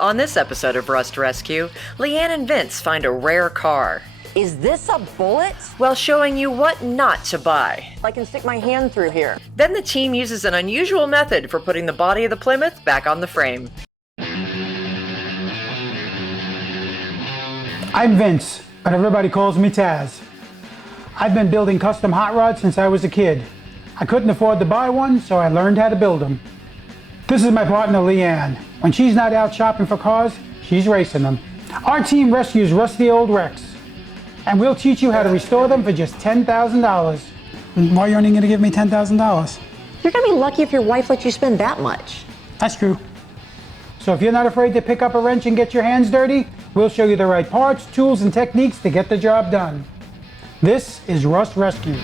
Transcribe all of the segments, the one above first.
On this episode of Rust Rescue, Leann and Vince find a rare car Is this a bullet? while showing you what not to buy. I can stick my hand through here. Then the team uses an unusual method for putting the body of the Plymouth back on the frame. I'm Vince, but everybody calls me Taz. I've been building custom hot rods since I was a kid. I couldn't afford to buy one, so I learned how to build them. This is my partner Leann. When she's not out shopping for cars, she's racing them. Our team rescues rusty old wrecks, and we'll teach you how to restore them for just $10,000. Why are you only going to give me $10,000? You're gonna be lucky if your wife lets you spend that much. That's true. So if you're not afraid to pick up a wrench and get your hands dirty, we'll show you the right parts, tools, and techniques to get the job done. This is Rust Rescue.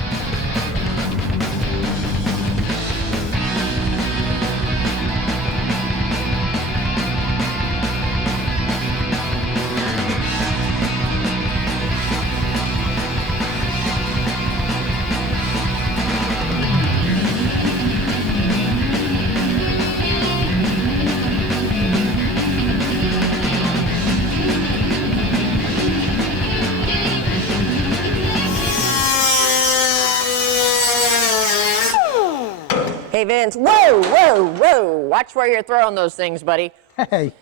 Hey Vince, whoa, whoa, whoa. Watch where you're throwing those things, buddy. Hey.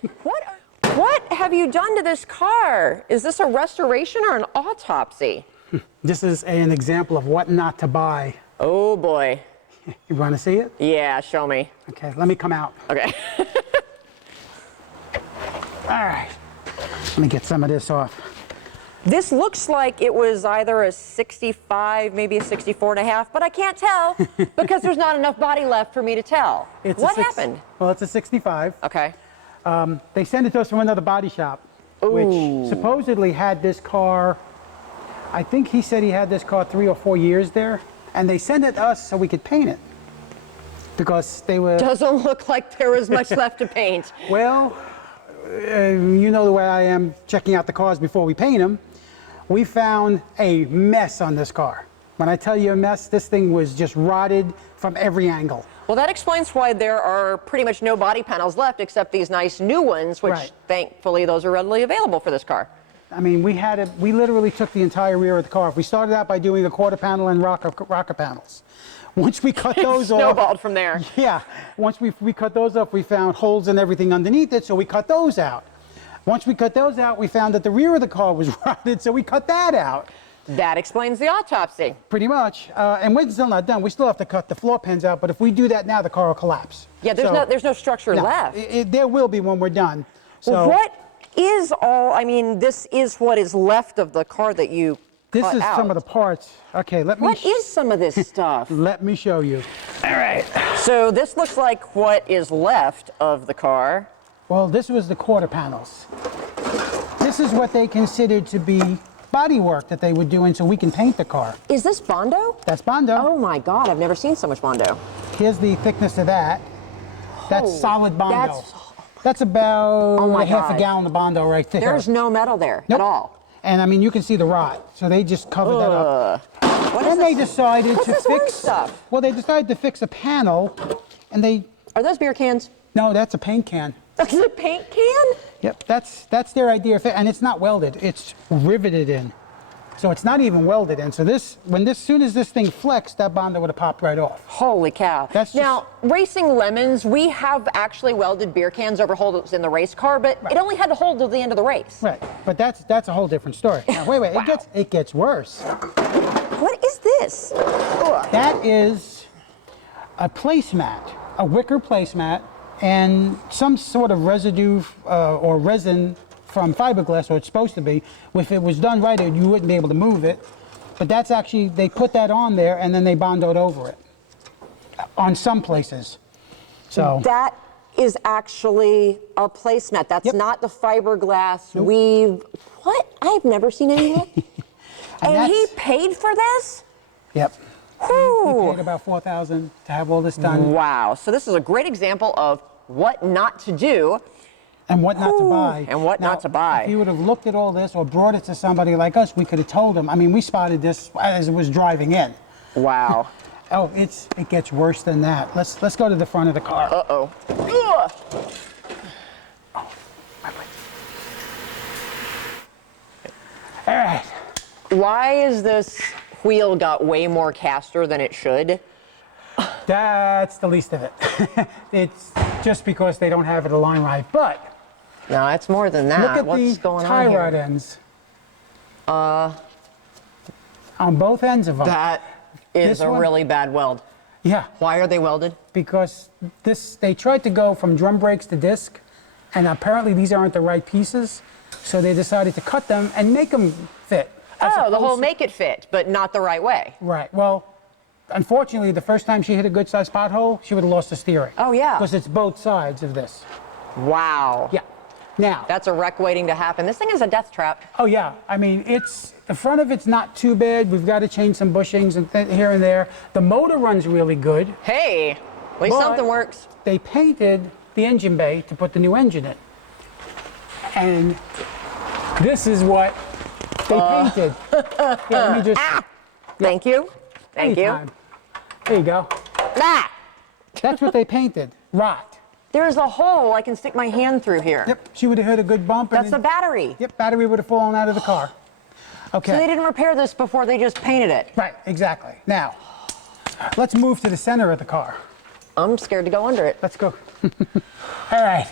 What have you done to this car? Is this a restoration or an autopsy? This is an example of what not to buy. Oh boy. You want to see it? Yeah, show me. Okay, let me come out. Okay. All right. Let me get some of this off. This looks like it was either a 65, maybe a 64 and a half, but I can't tell because there's not enough body left for me to tell. What happened? Well, it's a 65. Okay. They sent it to us from another body shop, which supposedly had this car. I think he said he had this car 3 or 4 years there, and they sent it to us so we could paint it because they were. Doesn't look like there was much left to paint. Well, you know the way I am checking out the cars before we paint them. We found a mess on this car. When I tell you a mess, this thing was just rotted from every angle. Well, that explains why there are pretty much no body panels left except these nice new ones, which Right. thankfully those are readily available for this car. I mean, we literally took the entire rear of the car. We started out by doing a quarter panel and rocker panels. Once we cut those off, Snowballed from there. yeah, once we cut those up, we found holes and everything underneath it, so we cut those out. Once we cut those out, we found that the rear of the car was rotted, so we cut that out. That explains the autopsy. Pretty much. And we're still not done. We still have to cut the floor pans out, but if we do that now, the car will collapse. Yeah, there's no structure left. There will be when we're done. So Well, what is this is what is left of the car that you this cut is out. some of the parts. Okay, let me. What is some of this stuff? Let me show you. All right. So this looks like what is left of the car. Well, this was the quarter panels. This is what they considered to be body work that they were doing so we can paint the car. Is this Bondo? That's Bondo. Oh my God, I've never seen so much Bondo. Here's the thickness of that. That's solid Bondo. That's about my half a God. gallon of Bondo right there. There's no metal there Nope. at all. And I mean, you can see the rot. So they just covered that up. What is Then they this? decided What's to this white fix. stuff? Well, they decided to fix a panel, and they. Are those beer cans? No, that's a paint can. That's a paint can? Yep, that's their idea of it, and it's not welded. It's riveted in, so it's not even welded in. So soon as this thing flexed, that Bondo would have popped right off. Holy cow. That's now, Racing Lemons, we have actually welded beer cans over holes in the race car, but it only had to hold till the end of the race. Right, but that's a whole different story. Now, wait, Wow. it gets worse. What is this? Ugh. That is a placemat, a wicker placemat, and some sort of residue or resin from fiberglass, or it's supposed to be. If it was done right, you wouldn't be able to move it. But that's actually, they put that on there and then they Bondoed over it on some places. So That is actually a placemat. That's Yep. not the fiberglass weave. What? I've never seen any of that. And he paid for this? Yep. We Whew. paid about $4,000 to have all this done. Wow. So this is a great example of what not to do. And what not to buy. And what Now, not to buy. If you would have looked at all this or brought it to somebody like us, we could have told them. I mean, we spotted this as it was driving in. Wow. Oh, it gets worse than that. Let's go to the front of the car. Uh-oh. Ugh. Oh Why is this wheel got way more caster than it should? That's the least of it. It's just because they don't have it aligned right. But no, it's more than that. look at What's the going tie on here? rod ends. On both ends of them. That is This a one? really bad weld. Yeah, Why are they welded? because they tried to go from drum brakes to disc, and apparently these aren't the right pieces, so they decided to cut them and make them fit. as Oh, the whole opposed to- make it fit, but not the right way. Right. Well, unfortunately, the first time she hit a good-sized pothole, she would have lost the steering. Oh, yeah. Because it's both sides of this. Wow. Yeah. Now. That's a wreck waiting to happen. This thing is a death trap. Oh yeah. I mean, the front of it's not too bad. We've got to change some bushings and here and there. The motor runs really good. Hey, at least But something works. They painted the engine bay to put the new engine in, and this is what they painted. Yeah, let me just. Thank you. Thank anytime. There you go. you. Ah! That's what they painted. Rot. There's a hole I can stick my hand through here. Yep. She would have hit a good bump. That's and the then- battery. Yep. Battery would have fallen out of the car. Okay. So they didn't repair this before they just painted it. Right. Exactly. Now, let's move to the center of the car. I'm scared to go under it. Let's go. All right.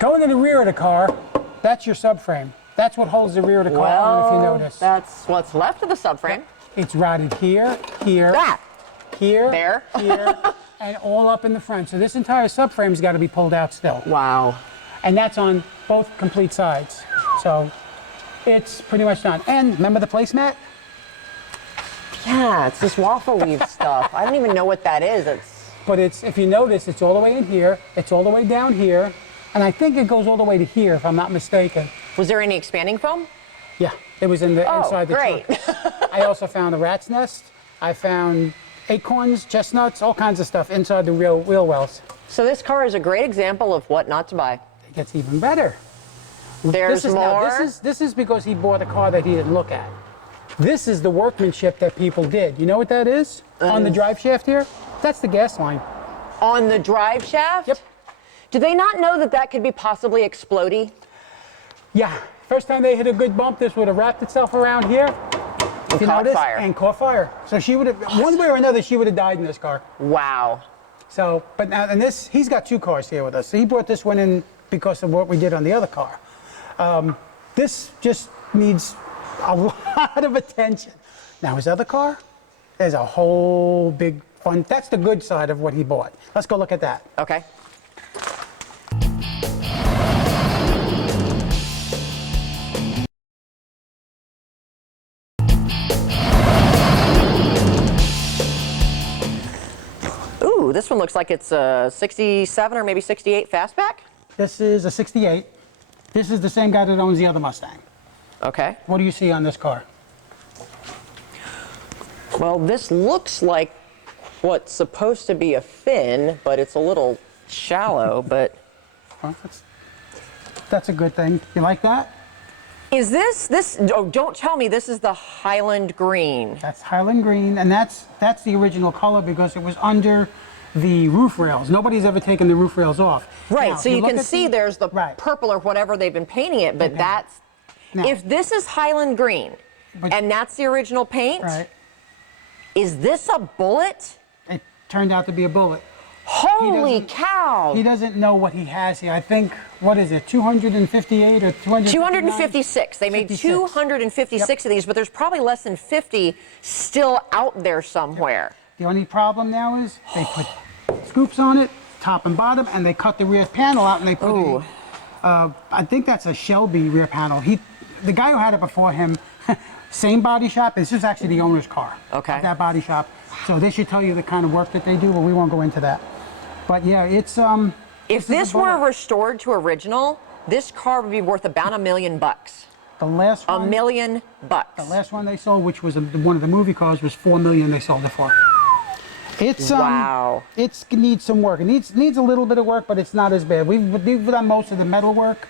Going to the rear of the car, that's your subframe. That's what holds the rear of the car on, if you notice. That's what's left of the subframe. It's rotted here, here, That. here, There. here, and all up in the front. So this entire subframe's got to be pulled out still. Wow. And that's on both complete sides. So it's pretty much done. And remember the placemat? Yeah, it's this waffle weave stuff. I don't even know what that is. But it's, if you notice, it's all the way in here, it's all the way down here, and I think it goes all the way to here, if I'm not mistaken. Was there any expanding foam? Yeah, it was in the Oh, inside the great. trunk. I also found a rat's nest. I found acorns, chestnuts, all kinds of stuff inside the real wheel wells. So this car is a great example of what not to buy. It gets even better. There's Now, more. this is because he bought a car that he didn't look at. This is the workmanship that people did. You know what that is? On the drive shaft here? That's the gas line. On the drive shaft? Yep. Do they not know that that could be possibly explodey? Yeah, first time they hit a good bump, this would have wrapped itself around here. If you caught notice, fire. and caught fire. So she would have, one way or another, she would have died in this car. Wow. So, but now, and this, he's got two cars here with us. So he brought this one in because of what we did on the other car. This just needs a lot of attention. Now his other car, there's a whole big fun, that's the good side of what he bought. Let's go look at that. Okay. Ooh, this one looks like it's a 67 or maybe 68 fastback. This is a 68. This is the same guy that owns the other Mustang. Okay. What do you see on this car? Well, this looks like what's supposed to be a fin, but it's a little shallow, but... Well, that's a good thing. You like that? Is this, oh, don't tell me this is the Highland Green. That's Highland Green, and that's the original color because it was under the roof rails. Nobody's ever taken the roof rails off. Right, Now, so if you look can at see there's the right. purple or whatever they've been painting it, but Okay. that's... Now- If this is Highland Green, But- and that's the original paint, Right. is this a bullet? It turned out to be a bullet. Holy doesn't- cow! He doesn't know what he has here. I think, what is it, 258 or 259? 256. They made 56. 256 of these, but there's probably less than 50 still out there somewhere. The only problem now is they put scoops on it, top and bottom, and they cut the rear panel out and they put Ooh. I think that's a Shelby rear panel. The guy who had it before him, same body shop. This is actually the owner's car. Okay. Of that body shop. So they should tell you the kind of work that they do, but we won't go into that. But yeah, it's If this were restored to original, this car would be worth about $1 million. the last $1 one. million. The last one they sold, which was one of the movie cars, was $4 million. They sold it for. It's Wow. It needs some work. It needs a little bit of work, but it's not as bad. We've done most of the metal work.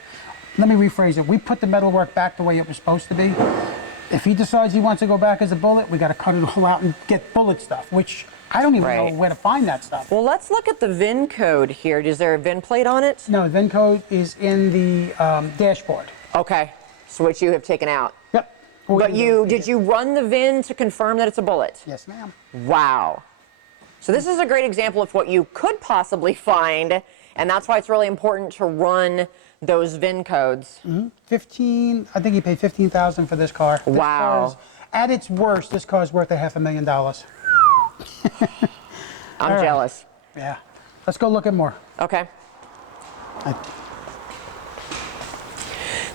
Let me rephrase it. We put the metal work back the way it was supposed to be. If he decides he wants to go back as a bullet, we got to cut it all out and get bullet stuff, which I don't even Right. know where to find that stuff. Well, let's look at the VIN code here. Is there a VIN plate on it? No, the VIN code is in the dashboard. Okay, so which you have taken out. Yep. But did you run the VIN to confirm that it's a bullet? Yes, ma'am. Wow. So this is a great example of what you could possibly find, and that's why it's really important to run those VIN codes. 15, I think he paid $15,000 for this car. Wow. At its worst, this car's worth $500,000. I'm jealous. Yeah. Let's go look at more. Okay.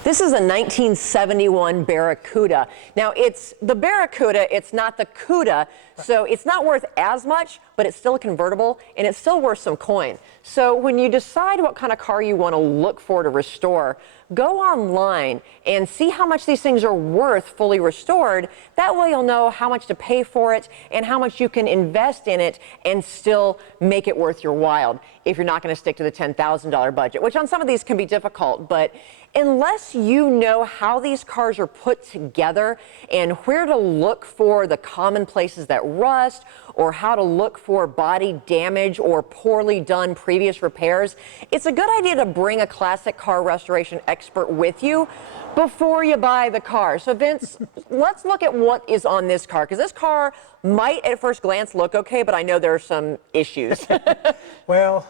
This is a 1971 Barracuda. Now, it's the Barracuda, it's not the Cuda, so it's not worth as much, but it's still a convertible, and it's still worth some coin. So when you decide what kind of car you want to look for to restore, go online and see how much these things are worth fully restored. That way you'll know how much to pay for it and how much you can invest in it and still make it worth your while if you're not going to stick to the $10,000 budget, which on some of these can be difficult. But unless you know how these cars are put together and where to look for the common places that rust or how to look for body damage or poorly done previous repairs, it's a good idea to bring a classic car restoration expert with you before you buy the car. So Vince, let's look at what is on this car, because this car might at first glance look okay, but I know there are some issues. Well,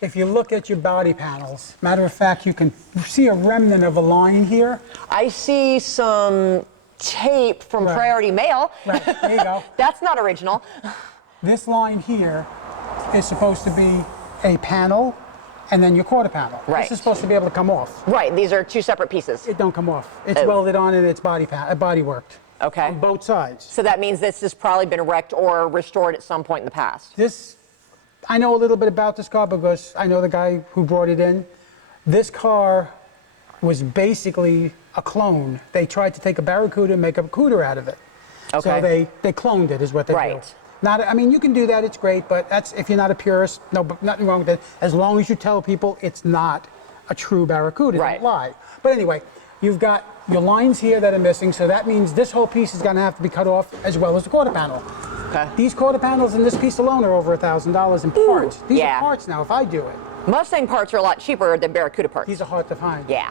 if you look at your body panels, matter of fact, you can see a remnant of a line here. I see some tape from Priority Mail. Right, there you go. That's not original. This line here is supposed to be a panel and then your quarter panel. Right. This is supposed to be able to come off. Right, these are two separate pieces. It don't come off. It's welded on and it's body worked. Okay. On both sides. So that means this has probably been wrecked or restored at some point in the past. This, I know a little bit about this car because I know the guy who brought it in. This car was basically a clone. They tried to take a Barracuda and make a Cuda out of it. Okay. So they cloned it is what they do. Right. Not, I mean, you can do that, it's great, but that's, if you're not a purist, no, nothing wrong with it. As long as you tell people it's not a true Barracuda, Right. don't lie. But anyway, you've got your lines here that are missing, so that means this whole piece is gonna have to be cut off as well as the quarter panel. Okay. These quarter panels and this piece alone are over $1,000 in parts. These yeah. are parts now, if I do it. Mustang parts are a lot cheaper than Barracuda parts. These are hard to find. Yeah.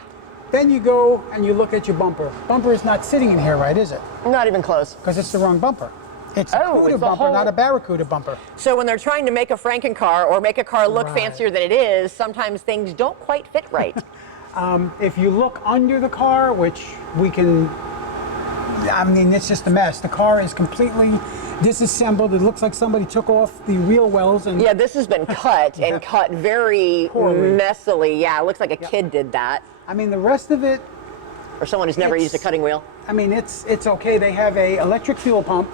Then you go and you look at your bumper. Bumper is not sitting in here, right, is it? Not even close. Because it's the wrong bumper. It's a Oh, Cuda it's a bumper, whole- not a Barracuda bumper. So when they're trying to make a Franken car or make a car look Right. fancier than it is, sometimes things don't quite fit right. If you look under the car, which we can, I mean, it's just a mess. The car is completely disassembled. It looks like somebody took off the wheel wells and Yeah, this has been cut and cut very Poorly. messily. Yeah, it looks like a kid did that. I mean, the rest of it, Or someone who's never used a cutting wheel. I mean, it's okay. They have a electric fuel pump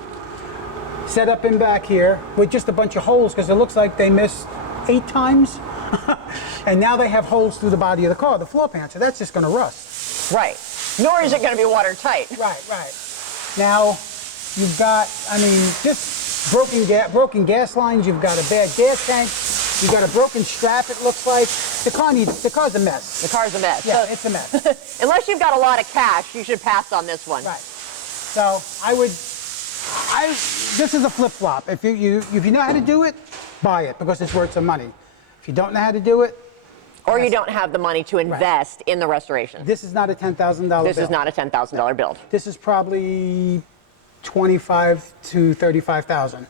set up in back here with just a bunch of holes because it looks like they missed 8 times. And now they have holes through the body of the car, the floor pan, so that's just going to rust. Right. Nor is it going to be watertight. Right, right. Now, you've got, I mean, just broken gas lines. You've got a bad gas tank. You've got a broken strap, it looks like. The car's a mess. The car's a mess. Yeah, So- it's a mess. Unless you've got a lot of cash, you should pass on this one. Right. So this is a flip-flop. If you know how to do it, buy it because it's worth some money. If you don't know how to do it, Or you don't have the money to invest in the restoration. this is not a $10,000 bill. This is not a $10,000 build. This is probably $25,000 to $35,000.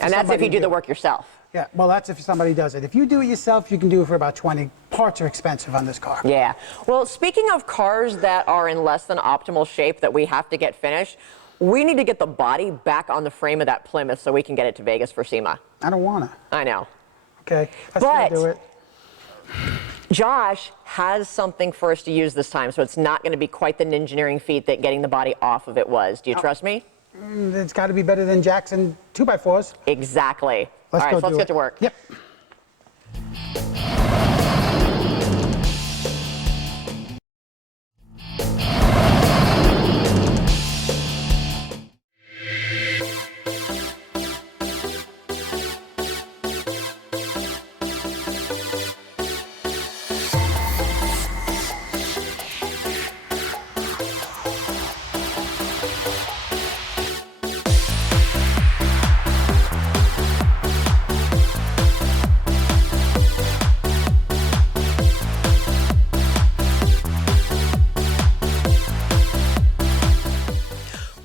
And that's if you do the work yourself. Yeah, well, that's if somebody does it. If you do it yourself, you can do it for about 20. Parts are expensive on this car. Yeah. Well, speaking of cars that are in less than optimal shape that we have to get finished, we need to get the body back on the frame of that Plymouth so we can get it to Vegas for SEMA. I don't want to. I know. Okay, let's But- do it. Josh has something for us to use this time, so it's not going to be quite the engineering feat that getting the body off of it was. Do you trust me? It's got to be better than Jackson 2x4s. Exactly. All Let's right, go so let's do get it. to work. Yep.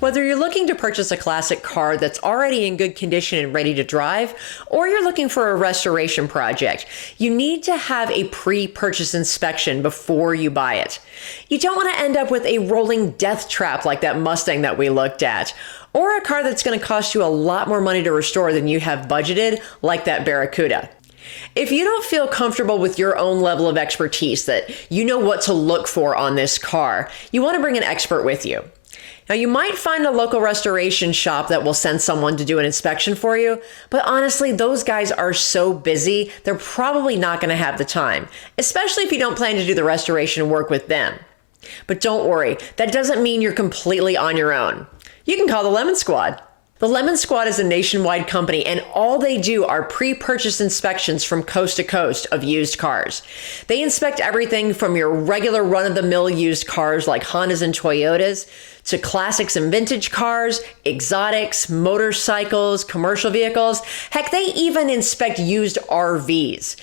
Whether you're looking to purchase a classic car that's already in good condition and ready to drive, or you're looking for a restoration project, you need to have a pre-purchase inspection before you buy it. You don't want to end up with a rolling death trap like that Mustang that we looked at, or a car that's going to cost you a lot more money to restore than you have budgeted, like that Barracuda. If you don't feel comfortable with your own level of expertise, that you know what to look for on this car, you want to bring an expert with you. Now, you might find a local restoration shop that will send someone to do an inspection for you, but honestly, those guys are so busy, they're probably not going to have the time, especially if you don't plan to do the restoration work with them. But don't worry, that doesn't mean you're completely on your own. You can call the Lemon Squad. The Lemon Squad is a nationwide company, and all they do are pre-purchase inspections from coast to coast of used cars. They inspect everything from your regular run-of-the-mill used cars like Hondas and Toyotas to classics and vintage cars, exotics, motorcycles, commercial vehicles. Heck, they even inspect used RVs.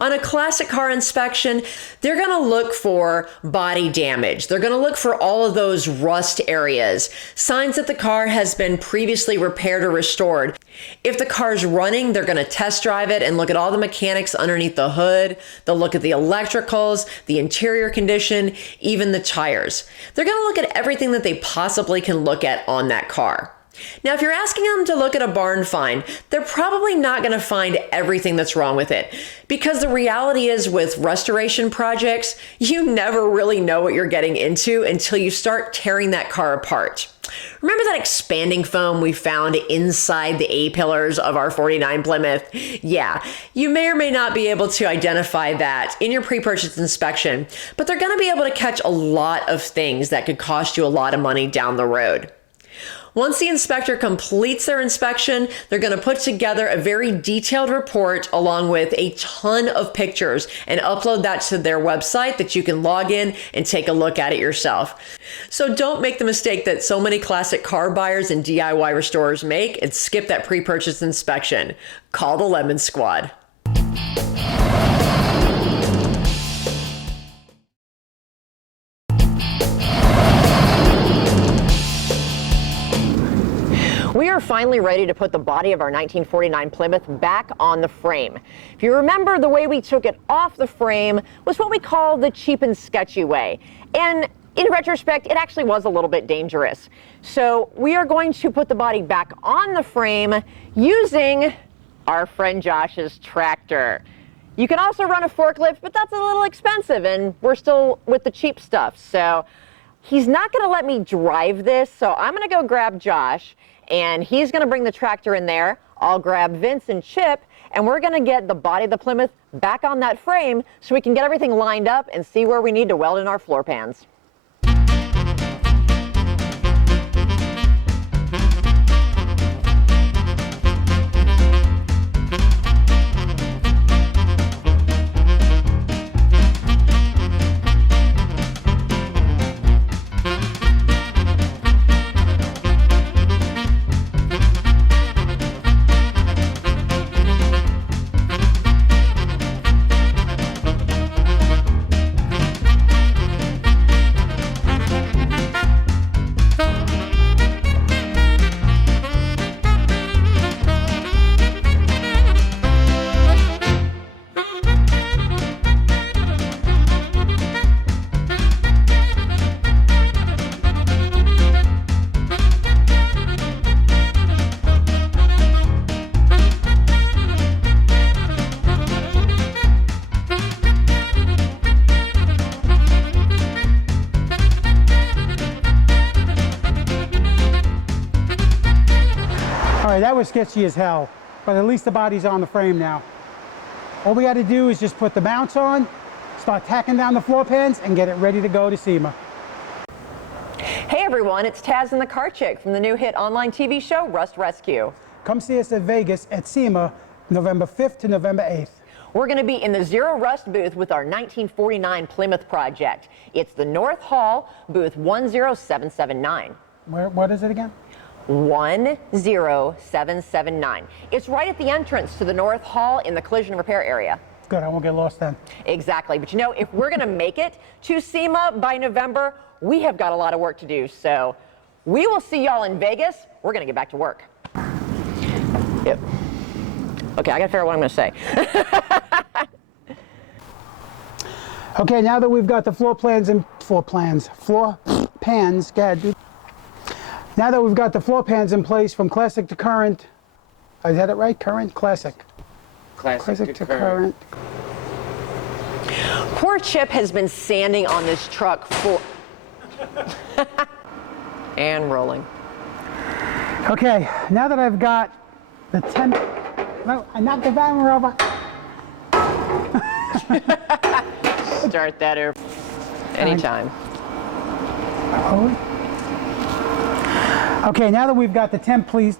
On a classic car inspection, they're going to look for body damage. They're going to look for all of those rust areas, signs that the car has been previously repaired or restored. If the car's running, they're going to test drive it and look at all the mechanics underneath the hood. They'll look at the electricals, the interior condition, even the tires. They're going to look at everything that they possibly can look at on that car. Now, if you're asking them to look at a barn find, they're probably not going to find everything that's wrong with it, because the reality is with restoration projects, you never really know what you're getting into until you start tearing that car apart. Remember that expanding foam we found inside the A-pillars of our 49 Plymouth? Yeah, you may or may not be able to identify that in your pre-purchase inspection, but they're going to be able to catch a lot of things that could cost you a lot of money down the road. Once the inspector completes their inspection, they're going to put together a very detailed report along with a ton of pictures and upload that to their website that you can log in and take a look at it yourself. So don't make the mistake that so many classic car buyers and DIY restorers make and skip that pre-purchase inspection. Call the Lemon Squad. We are finally ready to put the body of our 1949 Plymouth back on the frame. If you remember, the way we took it off the frame was what we call the cheap and sketchy way. And in retrospect, it actually was a little bit dangerous. So we are going to put the body back on the frame using our friend Josh's tractor. You can also run a forklift, but that's a little expensive, and we're still with the cheap stuff. So he's not going to let me drive this, so I'm going to go grab Josh, and he's going to bring the tractor in there. I'll grab Vince and Chip, and we're going to get the body of the Plymouth back on that frame so we can get everything lined up and see where we need to weld in our floor pans. That was sketchy as hell, but at least the body's on the frame now. All we got to do is just put the mounts on, start tacking down the floor pans, and get it ready to go to SEMA. Hey everyone, it's Taz and the Car Chick from the new hit online TV show, Rust Rescue. Come see us at Vegas at SEMA, November 5th to November 8th. We're going to be in the Zero Rust booth with our 1949 Plymouth project. It's the North Hall, booth 10779. What is it again? 10779. It's right at the entrance to the North Hall in the collision repair area. Good, I won't get lost then. Exactly, but you know, if we're going to make it to SEMA by November, we have got a lot of work to do. So We will see y'all in Vegas. We're going to get back to work. Yep. Okay, I got to figure out what I'm going to say. Okay, now that we've got the floor pans, go ahead, dude. Now that we've got the floor pans in place from classic to current, I had it right? Current? Classic. Classic to current. Poor Chip has been sanding on this truck for... and rolling. Okay, now that I've got the temp... No, I knocked the timer over. Start that air anytime. Okay, now that we've got the temp, please.